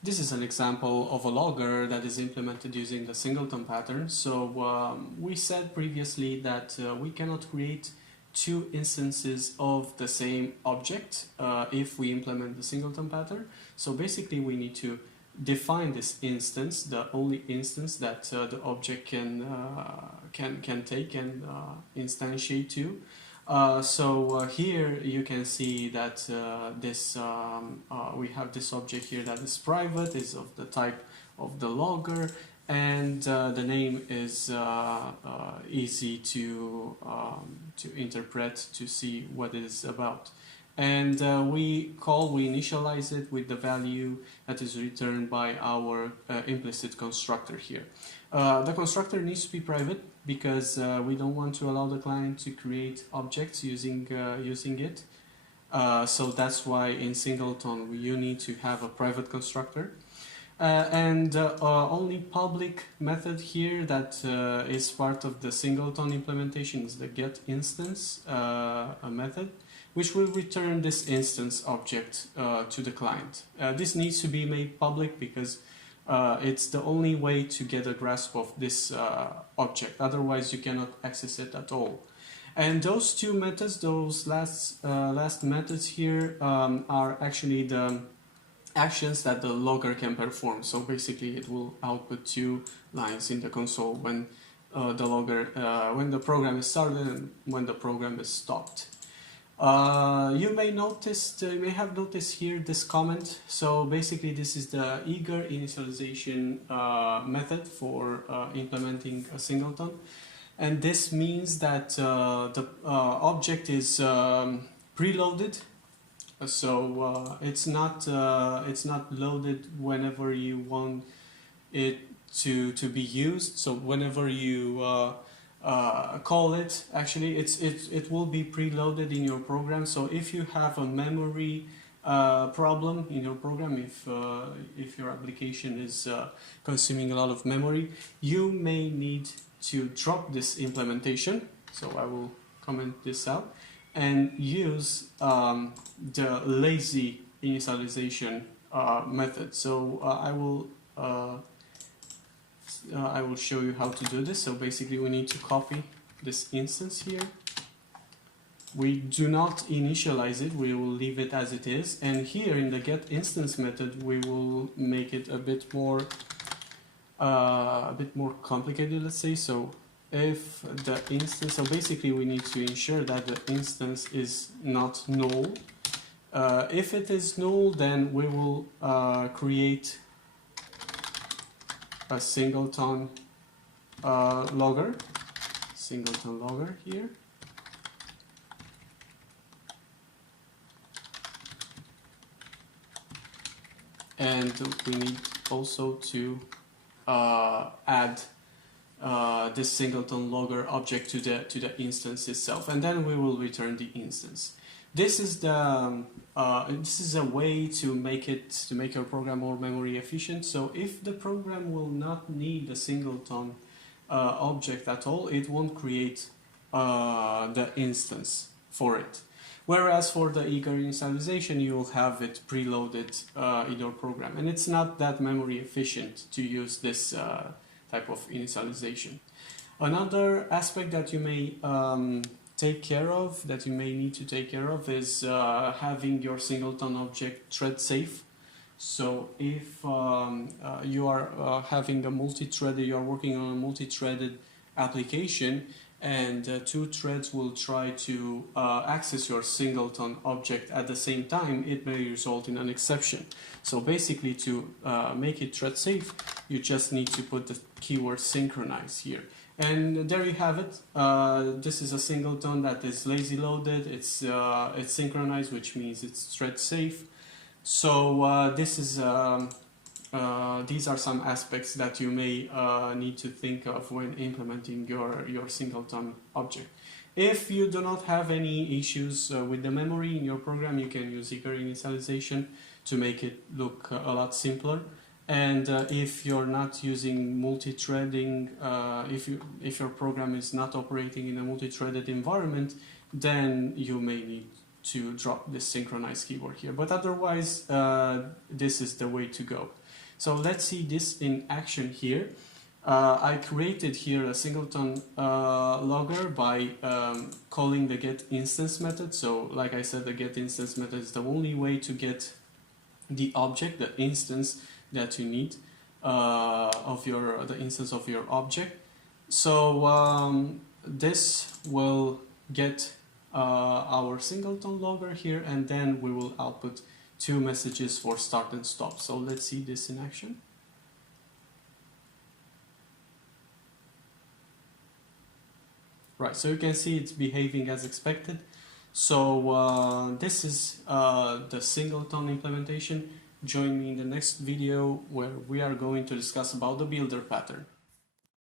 This is an example of a logger that is implemented using the Singleton pattern. So we said previously that we cannot create two instances of the same object if we implement the Singleton pattern. So basically we need to define this instance, the only instance that the object can take and instantiate to. Here you can see that we have this object here that is private, is of the type of the logger, and the name is easy to interpret, to see what it is about. And we initialize it with the value that is returned by our implicit constructor here. The constructor needs to be private because we don't want to allow the client to create objects using it. So that's why in Singleton you need to have a private constructor. Only public method here that is part of the Singleton implementation is the getInstance method, which will return this instance object to the client. This needs to be made public because it's the only way to get a grasp of this object. Otherwise, you cannot access it at all. And those two methods, those last methods here, are actually the actions that the logger can perform. So basically, it will output two lines in the console when when the program is started and when the program is stopped. You may have noticed here this comment. So basically this is the eager initialization method for implementing a singleton, and this means that the object is preloaded. So it's not loaded whenever you want it to be used. So whenever you call it, actually it will be preloaded in your program. So if you have a memory problem in your program, if your application is consuming a lot of memory, you may need to drop this implementation. So I will comment this out and use the lazy initialization method. So I will show you how to do this. So basically we need to copy this instance here. We do not initialize it, we will leave it as it is. And here in the getInstance method, we will make it a bit more complicated, let's say. So if the instance, so basically we need to ensure that the instance is not null. If it is null, then we will create a singleton logger here. And we need also to add this singleton logger object to the instance itself, and then we will return the instance. This is a way to make your program more memory efficient. So if the program will not need a singleton object at all, it won't create the instance for it. Whereas for the eager initialization, you will have it preloaded in your program, and it's not that memory efficient to use this type of initialization. Another aspect that you may need to take care of is having your singleton object thread safe. So if you are having a multi-threaded, you are working on a multi-threaded application, and two threads will try to access your singleton object at the same time, it may result in an exception. So basically, to make it thread safe, you just need to put the keyword synchronize here. And there you have it. This is a singleton that is lazy loaded. It's synchronized, which means it's thread safe. So these are some aspects that you may need to think of when implementing your singleton object. If you do not have any issues with the memory in your program, you can use eager initialization to make it look a lot simpler. And if you're not using multi-threading, if your program is not operating in a multi-threaded environment, then you may need to drop this synchronize keyword here. But otherwise, this is the way to go. So let's see this in action here. I created here a singleton logger by calling the getInstance method. So like I said, the getInstance method is the only way to get the object, the instance that you need the instance of your object. So this will get our singleton logger here, and then we will output two messages for start and stop. So let's see this in action. Right, so you can see it's behaving as expected. So this is the singleton implementation. Join me in the next video where we are going to discuss about the builder pattern.